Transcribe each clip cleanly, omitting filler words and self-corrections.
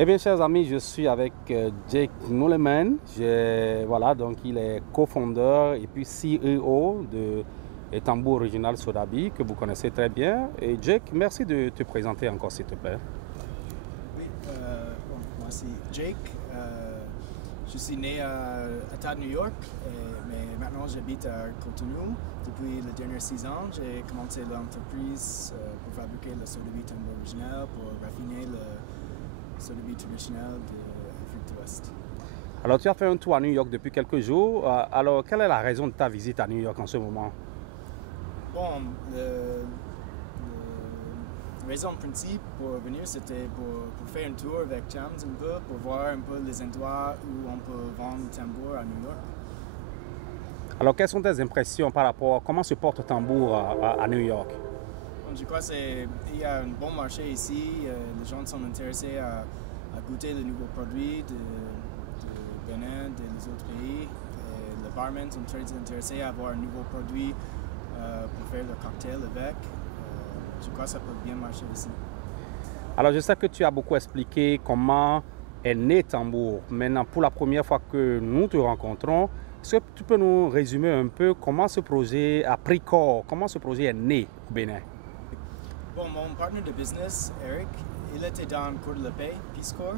Eh bien, chers amis, je suis avec Jake Nulleman. Voilà, donc il est cofondeur et puis CEO de Tambour Original Sodabi, que vous connaissez très bien. Et Jake, merci de te présenter encore, s'il te plaît. Oui, moi c'est Jake. Je suis né à New York, mais maintenant j'habite à Cotonou. Depuis les dernières 6 ans, j'ai commencé l'entreprise pour fabriquer le Sodabi Tambour Original, pour raffiner le Sodabi traditionnel d'Afrique de l'Ouest. Alors, tu as fait un tour à New York depuis quelques jours. Alors, quelle est la raison de ta visite à New York en ce moment? Bon, la raison principale pour venir, c'était pour faire un tour avec Chams un peu, pour voir un peu les endroits où on peut vendre le tambour à New York. Alors, quelles sont tes impressions par rapport à comment se porte le tambour à New York? Je crois qu'il y a un bon marché ici. Les gens sont intéressés à goûter les nouveaux produits de Bénin, des autres pays. Et les barmen sont très intéressés à avoir un nouveau produit pour faire le cocktail avec. Je crois que ça peut bien marcher ici. Alors, je sais que tu as beaucoup expliqué comment est né Tambour. Maintenant, pour la première fois que nous te rencontrons, est-ce que tu peux nous résumer un peu comment ce projet a pris corps, comment ce projet est né au Bénin? Bon, mon partenaire de business, Eric, il était dans le cours de la paix, Peace Corps,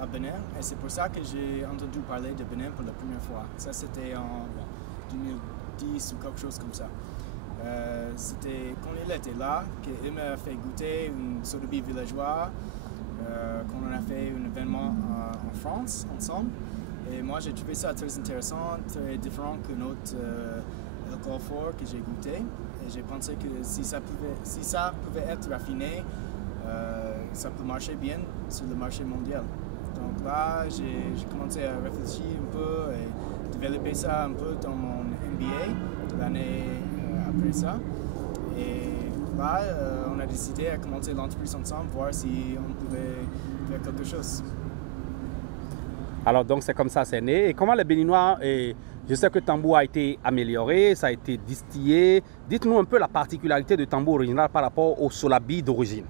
à Bénin. Et c'est pour ça que j'ai entendu parler de Bénin pour la première fois. Ça, c'était en 2010 ou quelque chose comme ça. C'était quand il était là qu'il m'a fait goûter une sodabi villageois, qu'on a fait un événement en France ensemble. Et moi, j'ai trouvé ça très intéressant, très différent que notre alcool fort que j'ai goûté. Et j'ai pensé que si ça pouvait être raffiné, ça peut marcher bien sur le marché mondial. Donc là, j'ai commencé à réfléchir un peu et développer ça un peu dans mon MBA l'année après ça. Et là, on a décidé à commencer l'entreprise ensemble, voir si on pouvait faire quelque chose. Alors donc c'est comme ça c'est né. Et comment les Béninois, je sais que Tambour a été amélioré, ça a été distillé. Dites-nous un peu la particularité de Tambour Original par rapport au Sodabi d'origine.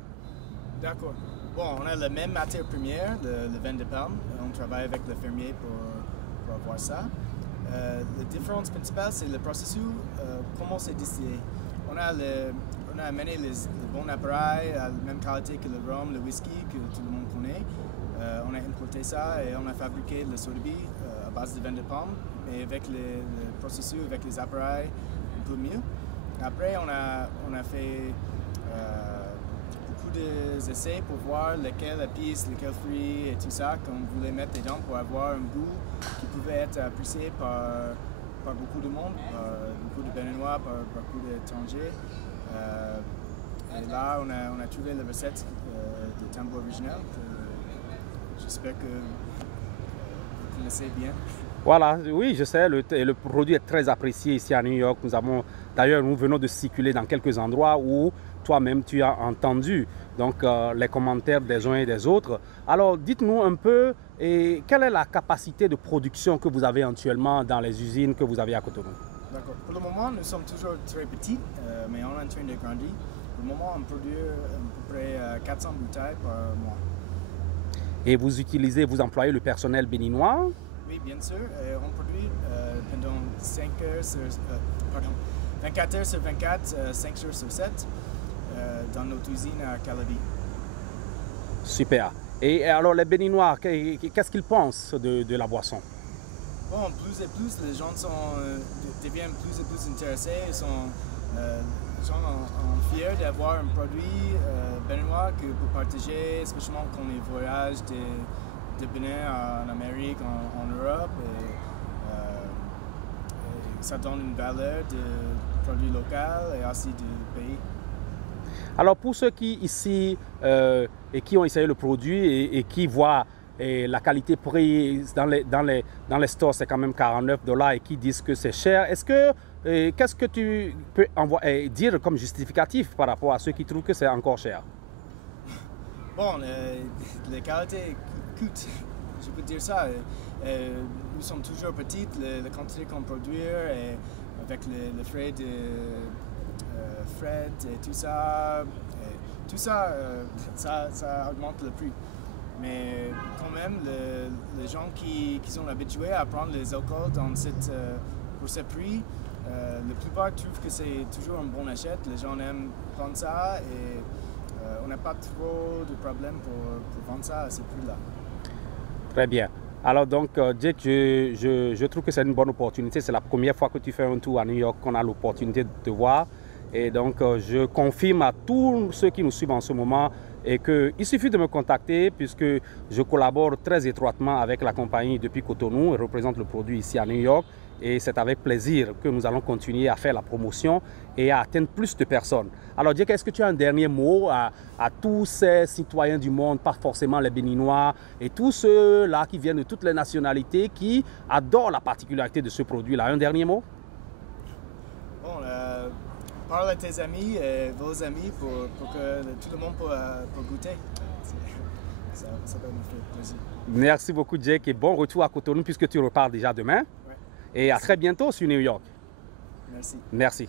D'accord. Bon, on a la même matière première, le vin de palme. On travaille avec le fermier pour avoir ça. La différence principale, c'est le processus, comment c'est distillé. On a amené les bons appareils à la même qualité que le rhum, le whisky que tout le monde connaît. On a importé ça et on a fabriqué le sodabi à base de vin de palme, mais avec le processus, avec les appareils un peu mieux. Après, on a fait beaucoup d'essais pour voir lesquelles épices, lesquels fruits et tout ça qu'on voulait mettre dedans pour avoir un goût qui pouvait être apprécié par beaucoup de monde, beaucoup de Béninois, par beaucoup d'étrangers. Et là, on a trouvé la recette de Tambour Original. J'espère que vous connaissez bien. Voilà, oui, je sais, le produit est très apprécié ici à New York. D'ailleurs, nous venons de circuler dans quelques endroits où toi-même tu as entendu donc, les commentaires des uns et des autres. Alors, dites-nous un peu, quelle est la capacité de production que vous avez actuellement dans les usines que vous avez à Cotonou? D'accord. Pour le moment, nous sommes toujours très petits, mais on est en train de grandir. Pour le moment, on produit à peu près 400 bouteilles par mois. Et vous employez le personnel béninois? Oui, bien sûr. On produit pendant 24 heures sur 24, 5 jours sur 7, dans notre usine à Calabi. Super. Et alors, les Béninois, qu'est-ce qu'ils pensent de la boisson? Bon, plus et plus, les gens deviennent plus et plus intéressés. Ils sont fiers d'avoir un produit béninois que pour partager, spécialement quand ils voyagent de Bénin en Amérique, en Europe. Et ça donne une valeur de produits locaux et aussi du pays. Alors pour ceux qui ici et qui ont essayé le produit et qui voient la qualité prix dans les stores, c'est quand même $49 et qui disent que c'est cher, qu'est-ce que tu peux dire comme justificatif par rapport à ceux qui trouvent que c'est encore cher? Bon, la qualité coûte, je peux dire ça. Nous sommes toujours petites, la quantité qu'on produit et avec les frais de fret et tout ça, ça augmente le prix. Mais quand même, les gens qui sont habitués à prendre les alcools pour ce prix, la plupart trouvent que c'est toujours un bon achat. Les gens aiment prendre ça et on n'a pas trop de problèmes pour vendre ça à ce prix-là. Très bien. Alors donc, Jake, je trouve que c'est une bonne opportunité. C'est la première fois que tu fais un tour à New York qu'on a l'opportunité de te voir. Et donc, je confirme à tous ceux qui nous suivent en ce moment et qu'il suffit de me contacter puisque je collabore très étroitement avec la compagnie depuis Cotonou et représente le produit ici à New York. Et c'est avec plaisir que nous allons continuer à faire la promotion et à atteindre plus de personnes. Alors, Jake, est-ce que tu as un dernier mot à tous ces citoyens du monde, pas forcément les Béninois, et tous ceux-là qui viennent de toutes les nationalités, qui adorent la particularité de ce produit-là? Un dernier mot? Bon, parle à tes amis et vos amis pour que tout le monde peut goûter. Ça va me faire plaisir. Merci beaucoup, Jake, et bon retour à Cotonou puisque tu repars déjà demain. Ouais. Et à très bientôt sur New York. Merci. Merci.